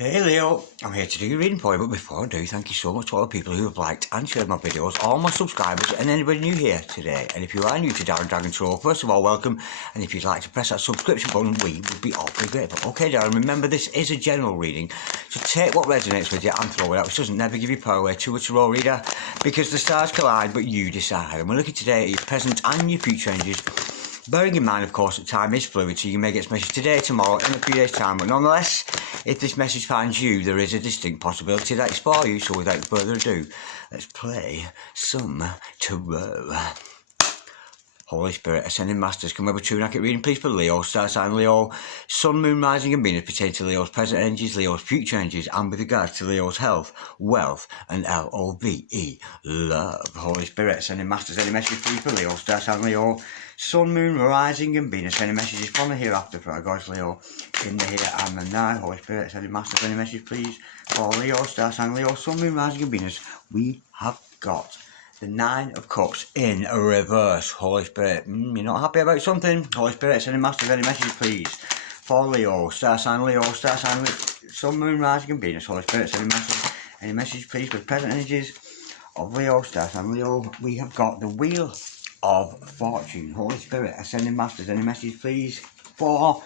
Hey Leo, I'm here to do your reading for you, but before I do, thank you so much to all the people who have liked and shared my videos, all my subscribers and anybody new here today. And if you are new to Darren Dragon Show, first of all, welcome, and if you'd like to press that subscription button, we would be awfully grateful. Okay Darren, remember this is a general reading, so take what resonates with you and throw it out, which doesn't never give you power away to a tarot reader, because the stars collide, but you decide. And we're looking today at your present and your future energies. Bearing in mind, of course, that time is fluid, so you may get this message today, tomorrow, in a few days' time. But nonetheless, if this message finds you, there is a distinct possibility that it's for you. So without further ado, let's play some tarot. Holy Spirit, Ascending Masters, can we have a true and accurate reading, please, for Leo, star sign Leo, Sun, Moon, Rising and Venus pertain to Leo's present energies, Leo's future energies, and with regards to Leo's health, wealth, and L-O-V-E, love. Holy Spirit, Ascending Masters, any message, please, for Leo, star sign Leo, Sun, Moon, Rising and Venus, any messages from the hereafter for our gods, Leo, in the here and the now. Holy Spirit, Ascending Masters, any message, please, for Leo, star sign Leo, Sun, Moon, Rising and Venus. We have got the Nine of Cups in a reverse. Holy Spirit, you're not happy about something? Holy Spirit, Ascending Masters, any message, please, for Leo, star sign Leo, star sign Sun, Moon, Rising and Venus. Holy Spirit, Ascending Masters, any message, please, for the present energies of Leo, star sign Leo. We have got the Wheel of Fortune. Holy Spirit, Ascending Masters, any message, please, for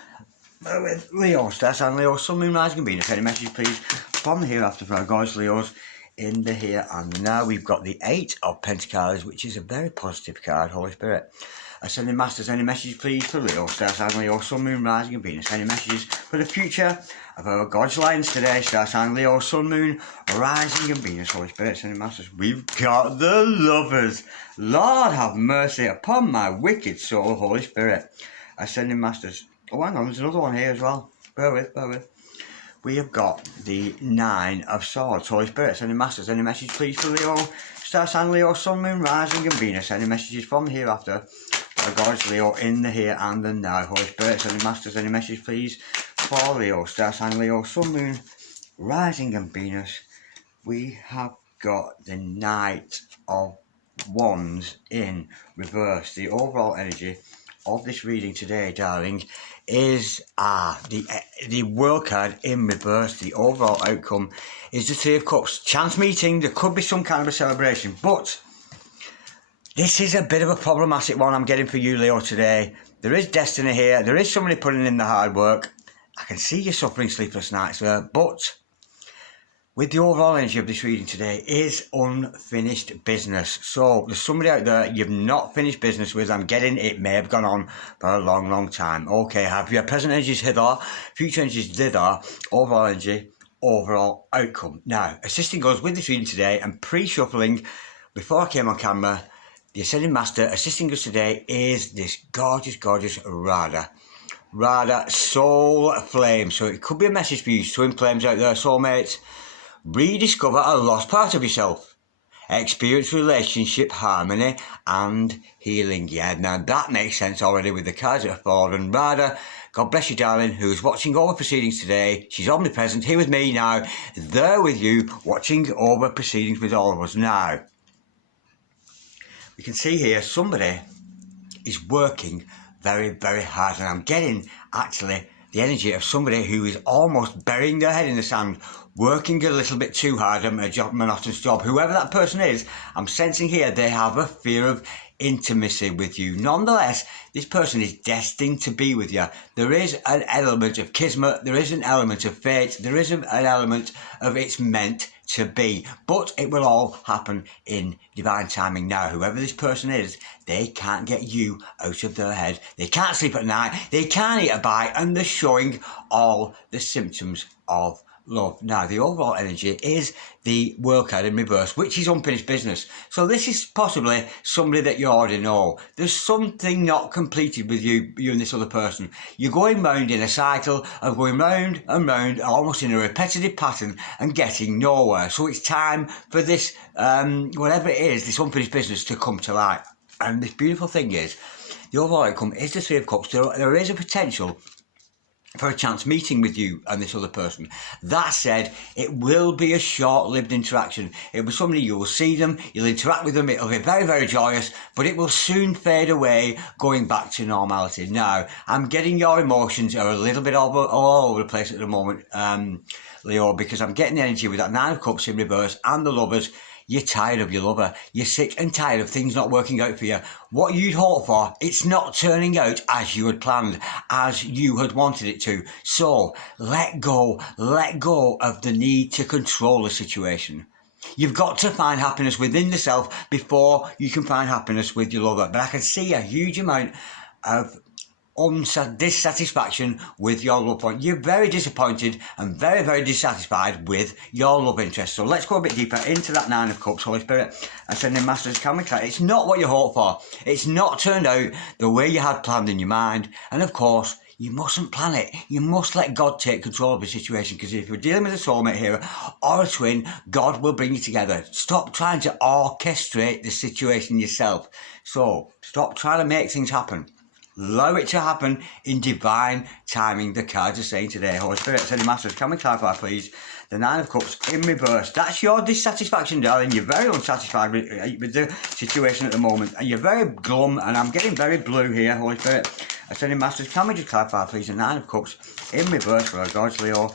Leo, star sign Leo, Sun, Moon, Rising and Venus. Any message, please, from the hereafter for our gods, Leos, in the here and the now. We've got the Eight of Pentacles, which is a very positive card. Holy Spirit, Ascending Masters, any message, please, for Leo, star sign Leo, Sun, Moon, Rising and Venus. Any messages for the future of our God's lines today, star sign Leo, Sun, Moon, Rising and Venus. Holy Spirit, Ascending Masters, we've got the Lovers. Lord have mercy upon my wicked soul. Holy Spirit, Ascending Masters. Oh, hang on, there's another one here as well. Bear with. We have got the Nine of Swords. Holy Spirit, Ascending Masters, any message, please, for Leo, star sign Leo, Sun, Moon, Rising and Venus. Any messages from the hereafter for gods, Leo, in the here and the now. Holy Spirit, Ascending Masters, any message, please, for Leo, star sign Leo, Sun, Moon, Rising and Venus. We have got the Knight of Wands in reverse. The overall energy of this reading today, darling, is the World card in reverse. The overall outcome is the Three of Cups. Chance meeting, there could be some kind of a celebration, but this is a bit of a problematic one I'm getting for you, Leo, today. There is destiny here. There is somebody putting in the hard work. I can see you suffering sleepless nights there, but with the overall energy of this reading today is unfinished business. So there's somebody out there you've not finished business with. I'm getting it may have gone on for a long time. Okay, have your present energies hither, future energies thither, overall energy, overall outcome. Now, assisting us with this reading today and pre-shuffling before I came on camera, the Ascending Master assisting us today is this gorgeous Radha. Radha, Soul Flame. So it could be a message for you twin flames out there, soulmates. Rediscover a lost part of yourself. Experience relationship harmony and healing. Yeah, now that makes sense already with the cards that have fallen. Radha, God bless you, darling, who's watching over proceedings today. She's omnipresent, here with me now, there with you, watching over proceedings with all of us. Now, we can see here somebody is working very hard, and I'm getting actually the energy of somebody who is almost burying their head in the sand, working a little bit too hard at a monotonous job. Whoever that person is, I'm sensing here they have a fear of intimacy with you. Nonetheless, this person is destined to be with you. There is an element of kismet, there is an element of fate, there is an element of it's meant to be, but it will all happen in divine timing. Now, whoever this person is, they can't get you out of their head. They can't sleep at night, they can't eat a bite, and they're showing all the symptoms of love. Now, the overall energy is the World card in reverse, which is unfinished business. So this is possibly somebody that you already know. There's something not completed with you and this other person. You're going round in a cycle of going round and round, almost in a repetitive pattern, and getting nowhere. So it's time for this, whatever it is, this unfinished business to come to light. And this beautiful thing is, the overall outcome is the Three of Cups. There is a potential for a chance meeting with you and this other person. That said, it will be a short-lived interaction. It'll be somebody, you will see them, you'll interact with them, it'll be very, very joyous, but it will soon fade away, going back to normality. Now, I'm getting your emotions are a little bit all over the place at the moment, Leo, because I'm getting the energy with that Nine of Cups in reverse and the Lovers. You're tired of your lover. You're sick and tired of things not working out for you. What you'd hoped for, it's not turning out as you had planned, as you had wanted it to. So let go of the need to control the situation. You've got to find happiness within yourself before you can find happiness with your lover. But I can see a huge amount of dissatisfaction with your loved one. You're very disappointed and very, very dissatisfied with your love interest. So let's go a bit deeper into that Nine of Cups, Holy Spirit, and sending Masters Karmic Light. It's not what you hoped for. It's not turned out the way you had planned in your mind. And of course, you mustn't plan it. You must let God take control of the situation, because if you're dealing with a soulmate here or a twin, God will bring you together. Stop trying to orchestrate the situation yourself. So stop trying to make things happen. Allow it to happen in divine timing. The cards are saying today, Holy Spirit, sending Masters, can we clarify, please? The Nine of Cups in reverse. That's your dissatisfaction, darling. You're very unsatisfied with the situation at the moment. And you're very glum, and I'm getting very blue here, Holy Spirit. Sending Masters, can we just clarify, please? The Nine of Cups in reverse for our gods, Leo,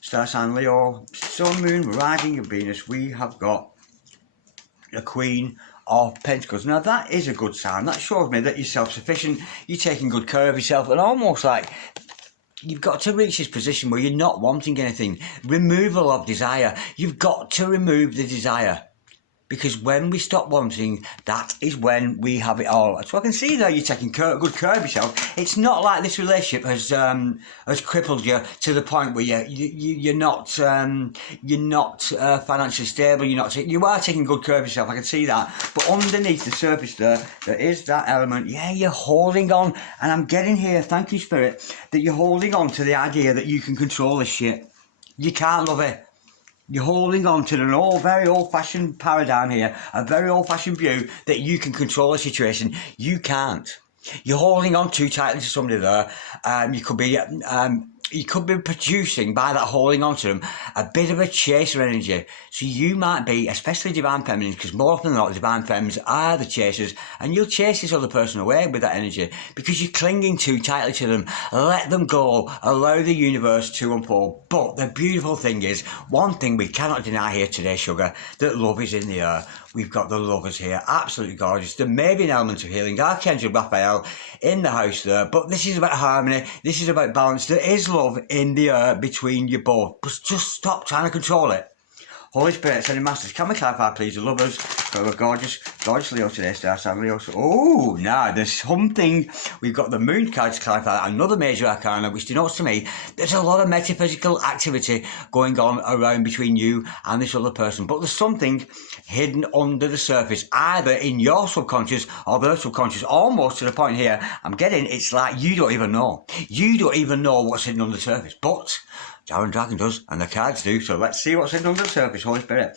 Star Sign Leo, Sun, Moon, Rising, and Venus. We have got the Queen of Pentacles. Now that is a good sign. That shows me that you're self-sufficient, you're taking good care of yourself, and almost like you've got to reach this position where you're not wanting anything. Removal of desire. You've got to remove the desire. Because when we stop wanting, that is when we have it all. So I can see that you're taking good care of yourself. It's not like this relationship has crippled you to the point where you're not financially stable. You are taking good care of yourself. I can see that. But underneath the surface there is that element. Yeah, you're holding on, and I'm getting here. Thank you, Spirit, that you're holding on to the idea that you can control this shit. You can't love it. You're holding on to an very old-fashioned paradigm here, a very old-fashioned view that you can control a situation. You can't. You're holding on too tightly to somebody there. You could be producing, by that holding on to them, a bit of a chaser energy. So you might be, especially Divine Feminines, because more often than not, Divine Femmes are the chasers, and you'll chase this other person away with that energy because you're clinging too tightly to them. Let them go. Allow the universe to unfold. But the beautiful thing is, one thing we cannot deny here today, Sugar, that love is in the air. We've got the Lovers here, absolutely gorgeous. There may be an element of healing. Archangel Raphael in the house there, but this is about harmony. This is about balance. There is love in the air between you both. But just stop trying to control it. Holy Spirit, sending Masters, can we clarify, please, the Lovers for a gorgeous Leo today, Star Sign Leo. Oh, now there's something. We've got the Moon card to clarify, another major arcana, which denotes to me there's a lot of metaphysical activity going on around between you and this other person. But there's something hidden under the surface, either in your subconscious or their subconscious, almost to the point here. I'm getting, it's like you don't even know. You don't even know what's hidden under the surface. But Darren Dragon does, and the cards do, so let's see what's hidden under the surface, Holy Spirit.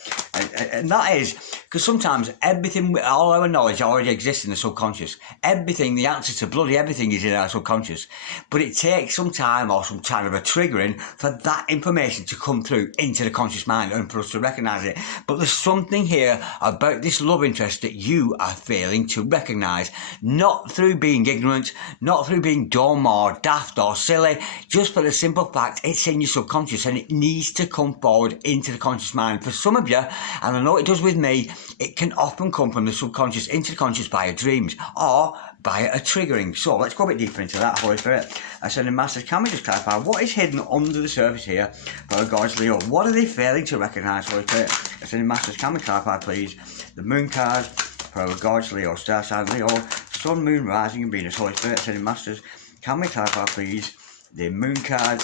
And that is, because sometimes everything, all our knowledge already exists in the subconscious. Everything, the answer to bloody everything is in our subconscious. But it takes some time or some kind of a triggering for that information to come through into the conscious mind and for us to recognise it. But there's something here about this love interest that you are failing to recognise. Not through being ignorant, not through being dumb or daft or silly, just for the simple fact it's in your subconscious and it needs to come forward into the conscious mind. For some of you, and I know it does with me, it can often come from the subconscious into the conscious via dreams or via a triggering. So let's go a bit deeper into that, Holy Spirit. Sending Masters, can we just clarify what is hidden under the surface here for Gods Leo? What are they failing to recognise, Holy Spirit? Sending Masters, can we clarify, please? The Moon card for Gods Leo, Star Sign Leo, Sun, Moon, Rising, and Venus. Holy Spirit, sending Masters, can we clarify, please? The Moon card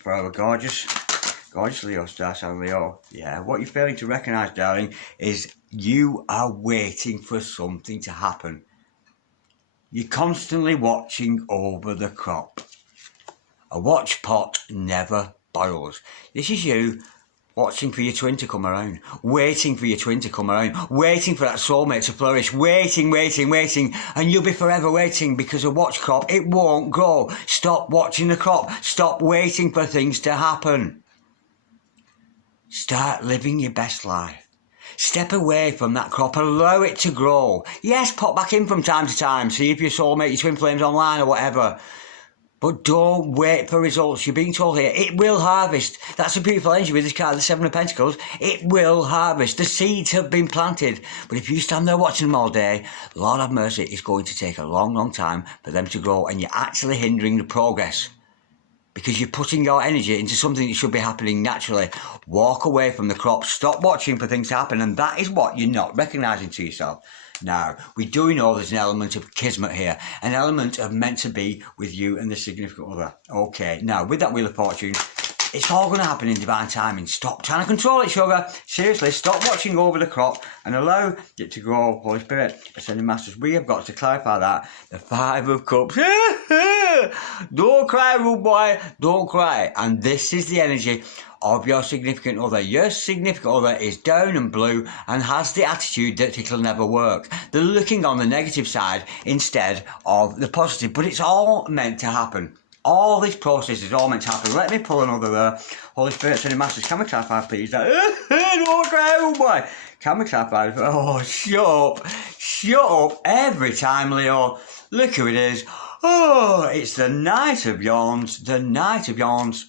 for our gorgeous Leo, Star Sign Leo. Yeah, what you're failing to recognise, darling, is you are waiting for something to happen. You're constantly watching over the crop. A watch pot never boils. This is you watching for your twin to come around, waiting for your twin to come around, waiting for that soulmate to flourish, waiting, and you'll be forever waiting because a watch crop, it won't grow. Stop watching the crop. Stop waiting for things to happen. Start living your best life. Step away from that crop, allow it to grow. Yes, pop back in from time to time, see if your soulmate, your twin flames online or whatever. But don't wait for results. You're being told here, it will harvest. That's a beautiful energy with this card, the Seven of Pentacles. It will harvest. The seeds have been planted. But if you stand there watching them all day, Lord have mercy, it's going to take a long, long time for them to grow, and you're actually hindering the progress because you're putting your energy into something that should be happening naturally. Walk away from the crop. Stop watching for things to happen, and that is what you're not recognising to yourself. Now, we do know there's an element of kismet here, an element of meant to be with you and the significant other. Okay, now with that Wheel of Fortune, it's all going to happen in divine timing. Stop trying to control it, sugar. Seriously, stop watching over the crop and allow it to grow. Holy Spirit, Ascending Masters, we have got to clarify that. The Five of Cups. Don't cry, rude boy. Don't cry. And this is the energy of your significant other. Your significant other is down and blue and has the attitude that it'll never work. They're looking on the negative side instead of the positive, but it's all meant to happen. All this process is all meant to happen. Let me pull another there. Holy Spirit, Ascending Masters, can we clarify, please? Don't cry, oh boy. Can we clarify? Oh, shut up. Shut up every time, Leo. Look who it is. Oh, it's the Knight of Wands. The Knight of Wands.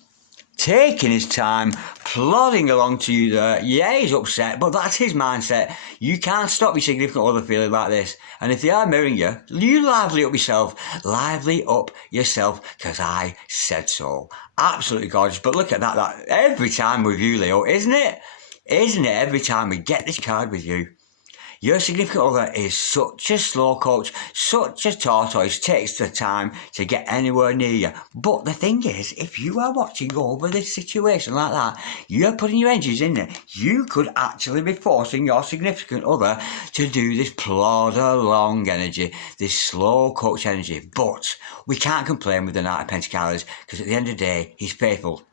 Taking his time, plodding along to you there. Yeah, he's upset, but that's his mindset. You can't stop your significant other feeling like this. And if they are mirroring you, you lively up yourself. Lively up yourself, because I said so. Absolutely gorgeous. But look at that every time with you, Leo, isn't it? Isn't it every time we get this card with you? Your significant other is such a slow coach, such a tortoise, takes the time to get anywhere near you. But the thing is, if you are watching over this situation like that, you're putting your energies in there, you could actually be forcing your significant other to do this plod along energy, this slow coach energy. But we can't complain with the Knight of Pentacles, because at the end of the day, he's faithful.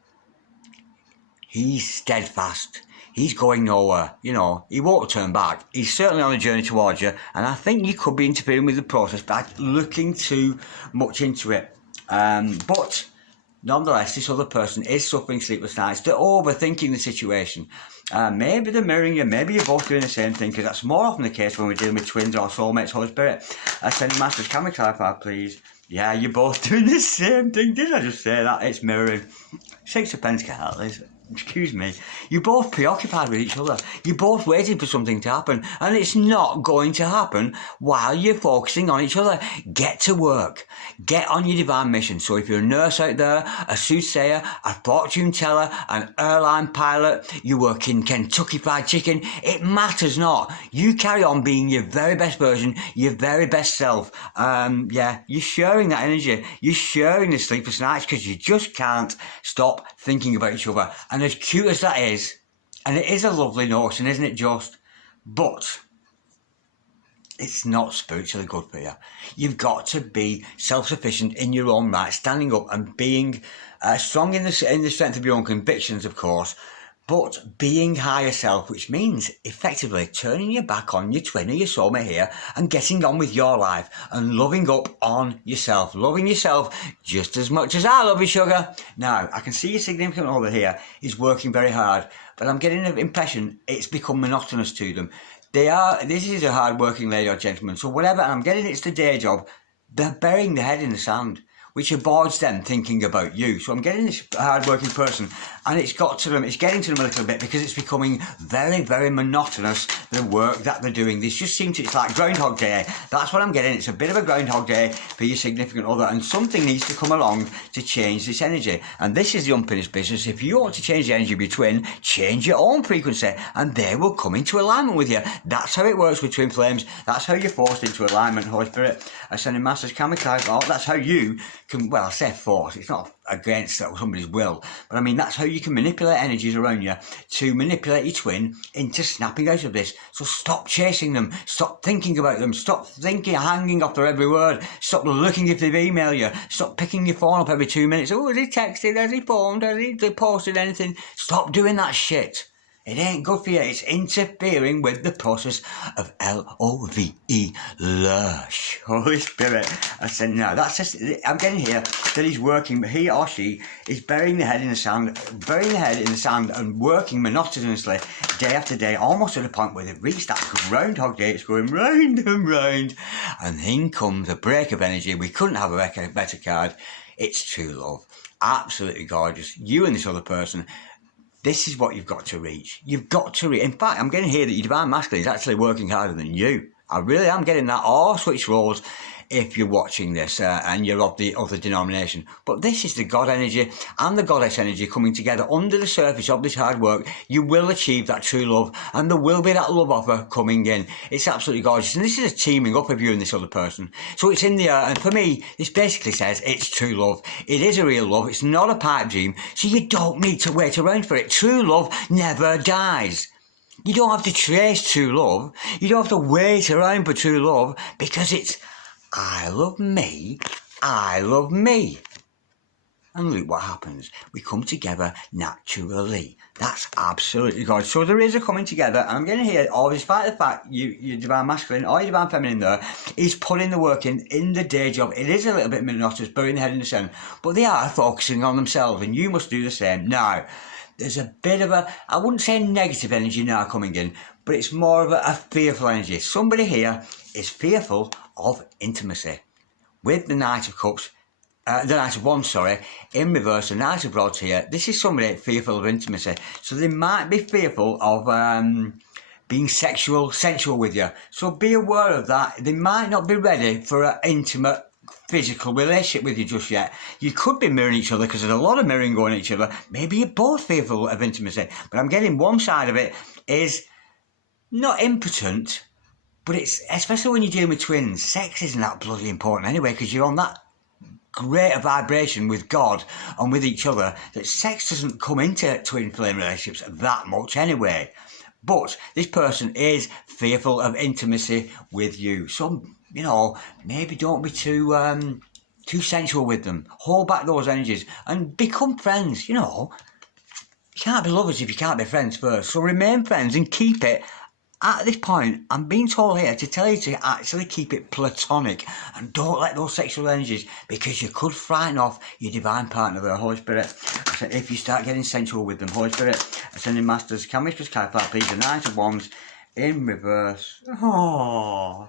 He's steadfast. He's going nowhere, you know, he won't turn back. He's certainly on a journey towards you, and I think you could be interfering with the process by looking too much into it. But nonetheless, this other person is suffering sleepless nights. They're overthinking the situation. Maybe they're mirroring you, maybe you're both doing the same thing, because that's more often the case when we're dealing with twins or soulmates. Holy Spirit, Ascending Masters, can we clarify, please? Yeah, you're both doing the same thing. Did I just say that? It's mirroring. Six of Pentacles. Excuse me, you're both preoccupied with each other. You're both waiting for something to happen, and it's not going to happen while you're focusing on each other. Get to work. Get on your divine mission. So if you're a nurse out there, a soothsayer, a fortune teller, an airline pilot, you work in Kentucky Fried Chicken, it matters not. You carry on being your very best version, your very best self. Yeah, you're sharing that energy. You're sharing the sleepless nights because you just can't stop thinking about each other. And as cute as that is, and it is a lovely notion, isn't it just? But it's not spiritually good for you. You've got to be self-sufficient in your own right, standing up and being strong in the strength of your own convictions, of course, but being higher self, which means effectively turning your back on your twin or your soulmate here and getting on with your life and loving up on yourself. Loving yourself just as much as I love you, sugar. Now, I can see your significant other here is working very hard, but I'm getting an impression it's become monotonous to them. This is a hard-working lady or gentleman, so whatever, and I'm getting it's the day job, they're burying their head in the sand, which avoids them thinking about you. So I'm getting this hard-working person, and it's getting to them a little bit because it's becoming very, very monotonous, the work that they're doing. It's like Groundhog Day. That's what I'm getting. It's a bit of a Groundhog Day for your significant other, and something needs to come along to change this energy. And this is the unfinished business. If you want to change the energy of your twin, change your own frequency, and they will come into alignment with you. That's how it works with twin flames. That's how you're forced into alignment. Holy Spirit, Ascending Masters, can we clarify? That's how you well, I say force, it's not against somebody's will, but I mean, that's how you can manipulate energies around you to manipulate your twin into snapping out of this. So stop chasing them, stop thinking about them, stop hanging off their every word, stop looking if they've emailed you, stop picking your phone up every 2 minutes. Oh, has he texted, has he phoned, has he posted anything? Stop doing that shit. It ain't good for you. It's interfering with the process of LOVE, lush, Holy Spirit. I said, no, that's just, I'm getting here that he's working, he or she is burying their head in the sand, and working monotonously day after day, almost to the point where they've reached that Groundhog Day. It's going round and round. And in comes a break of energy. We couldn't have a better card. It's true love. Absolutely gorgeous. You and this other person. This is what you've got to reach. You've got to reach. In fact, I'm getting here that your divine masculine is actually working harder than you. I really am getting that. Or switch roles if you're watching this and you're of the other denomination. But this is the God energy and the goddess energy coming together under the surface of this hard work. You will achieve that true love, and there will be that love offer coming in. It's absolutely gorgeous. And this is a teaming up of you and this other person. So it's in the air. And for me, this basically says it's true love. It is a real love. It's not a pipe dream. So you don't need to wait around for it. True love never dies. You don't have to chase true love. You don't have to wait around for true love, because it's I love me, I love me. And look what happens. We come together naturally. That's absolutely good. So there is a coming together. And I'm getting here, or despite the fact your divine masculine or your divine feminine there is putting the work in the day job. It is a little bit monotonous, burying the head in the sand, but they are focusing on themselves, and you must do the same. Now, there's a bit of a, I wouldn't say negative energy now coming in, but it's more of a fearful energy. Somebody here is fearful of intimacy. With the Knight of Cups, the Knight of Wands, in reverse, the Knight of Rods here. This is somebody fearful of intimacy. So they might be fearful of being sensual with you. So be aware of that. They might not be ready for an intimate physical relationship with you just yet. You could be mirroring each other, because there's a lot of mirroring going at each other. Maybe you're both fearful of intimacy. But I'm getting one side of it is not impotent, but it's, especially when you're dealing with twins, sex isn't that bloody important anyway, because you're on that greater vibration with God and with each other, that sex doesn't come into twin flame relationships that much anyway. But this person is fearful of intimacy with you. So, you know, maybe don't be too sensual with them. Hold back those energies and become friends. You know, you can't be lovers if you can't be friends first. So remain friends and keep it. At this point, I'm being told here to tell you to actually keep it platonic and don't let those sexual energies, because you could frighten off your divine partner, the Holy Spirit. So if you start getting sensual with them, Holy Spirit, Ascending Masters, can we just clarify, please, the Knight of Wands in reverse. Oh,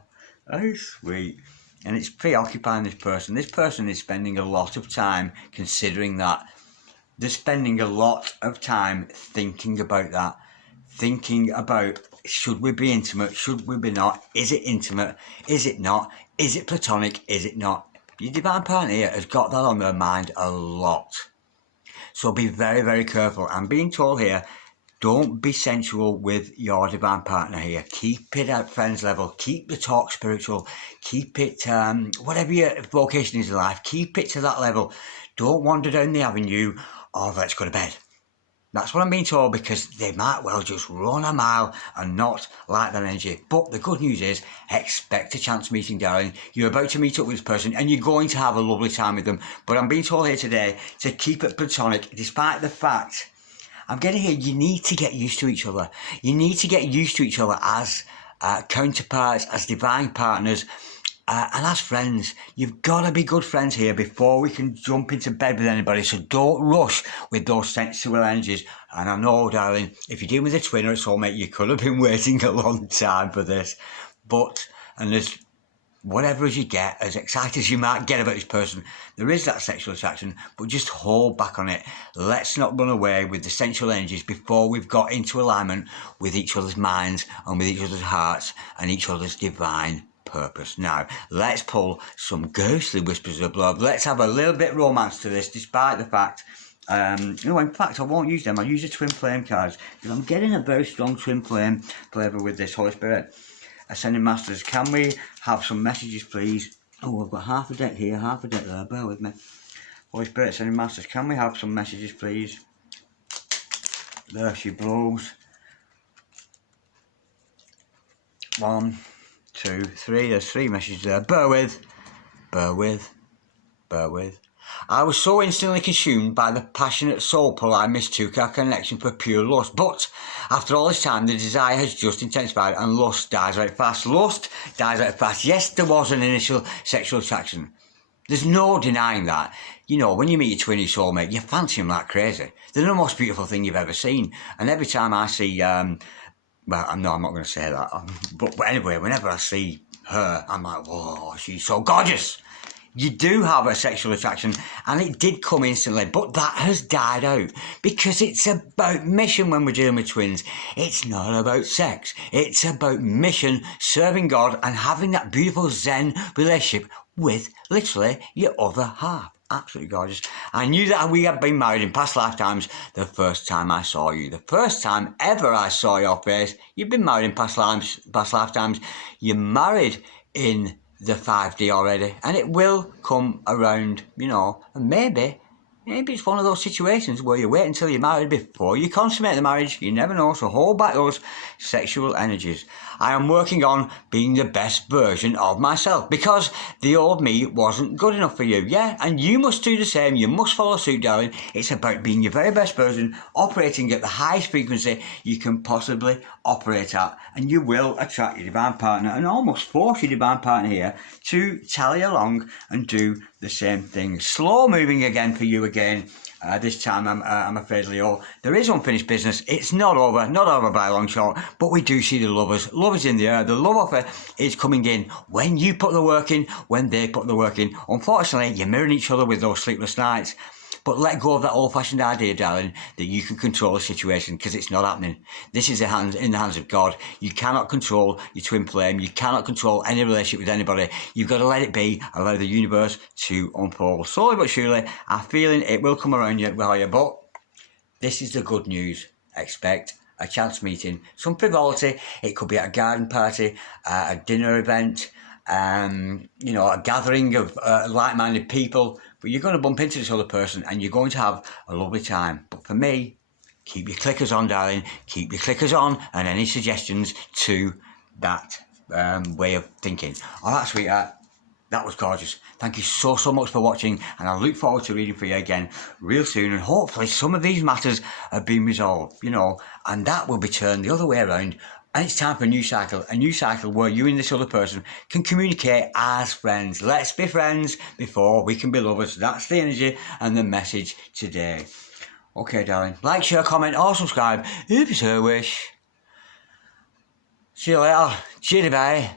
how sweet. And it's preoccupying this person. This person is spending a lot of time considering that. They're spending a lot of time thinking about that. Thinking about, should we be intimate? Should we be not? Is it intimate? Is it not? Is it platonic? Is it not? Your divine partner here has got that on their mind a lot. So be very, very careful. I'm being told here, don't be sensual with your divine partner here. Keep it at friends level. Keep the talk spiritual. Keep it, whatever your vocation is in life, keep it to that level. Don't wander down the avenue of let's go to bed. That's what I'm being told, because they might well just run a mile and not like that energy. But the good news is, expect a chance meeting, darling. You're about to meet up with this person and you're going to have a lovely time with them. But I'm being told here today to keep it platonic, despite the fact, I'm getting here, you need to get used to each other. You need to get used to each other as counterparts, as divine partners, and as friends. You've got to be good friends here before we can jump into bed with anybody. So don't rush with those sensual energies. And I know, darling, if you're dealing with a twin or a soulmate, you could have been waiting a long time for this. But, and there's whatever as you get, as excited as you might get about this person, there is that sexual attraction, but just hold back on it. Let's not run away with the sensual energies before we've got into alignment with each other's minds and with each other's hearts and each other's divine purpose. Now, let's pull some ghostly whispers of love. Let's have a little bit of romance to this, despite the fact, no, in fact, I won't use them. I'll use the twin flame cards, because I'm getting a very strong twin flame flavour with this, Holy Spirit. Ascending Masters, can we have some messages, please, Oh, I've got half a deck here, half a deck there, bear with me. Holy Spirit, sending masters, can we have some messages, please? There she blows. 1, 2, 3, there's 3 messages there. Bear with. I was so instantly consumed by the passionate soul pull I mistook our connection for pure lust. But after all this time, the desire has just intensified and lust dies out fast. Lust dies out fast. Yes, there was an initial sexual attraction. There's no denying that. You know, when you meet your twinny soulmate, you fancy them like crazy. They're the most beautiful thing you've ever seen. And every time I see, well, no, I'm not going to say that. But anyway, whenever I see her, I'm like, whoa, she's so gorgeous. You do have a sexual attraction, and it did come instantly, but that has died out because it's about mission when we're dealing with twins. It's not about sex. It's about mission, serving God, and having that beautiful Zen relationship with literally your other half. Absolutely gorgeous. I knew that we had been married in past lifetimes the first time I saw you. The first time ever I saw your face. You've been married in past lifetimes. You're married in the 5D already, and it will come around, you know, and maybe it's one of those situations where you wait until you're married before you consummate the marriage. You never know, so hold back those sexual energies. I am working on being the best version of myself because the old me wasn't good enough for you. Yeah, and you must do the same. You must follow suit, darling. It's about being your very best version, operating at the highest frequency you can possibly operate at, and you will attract your divine partner and almost force your divine partner here to tally along and do the same thing. Slow moving again for you again. This time, I'm afraid, Leo, there is unfinished business. It's not over by a long shot, but we do see the lovers. Love is in the air. The love offer is coming in when you put the work in, when they put the work in. Unfortunately, you're mirroring each other with those sleepless nights. But let go of that old-fashioned idea, darling, that you can control the situation, because it's not happening. This is in the hands of God. You cannot control your twin flame. You cannot control any relationship with anybody. You've got to let it be, allow the universe to unfold. Slowly but surely, I'm feeling it will come around you, but this is the good news. Expect a chance meeting, some frivolity. It could be at a garden party, a dinner event, you know, a gathering of like-minded people. But you're going to bump into this other person and you're going to have a lovely time. But for me, keep your clickers on, darling. Keep your clickers on and any suggestions to that way of thinking. All right, sweetheart. That was gorgeous. Thank you so much for watching, and I look forward to reading for you again real soon, and hopefully some of these matters have been resolved, you know, and that will be turned the other way around. And it's time for a new cycle where you and this other person can communicate as friends. Let's be friends before we can be lovers. That's the energy and the message today. Okay, darling. Like, share, comment, or subscribe if it's her wish. See you later. Cheery bye.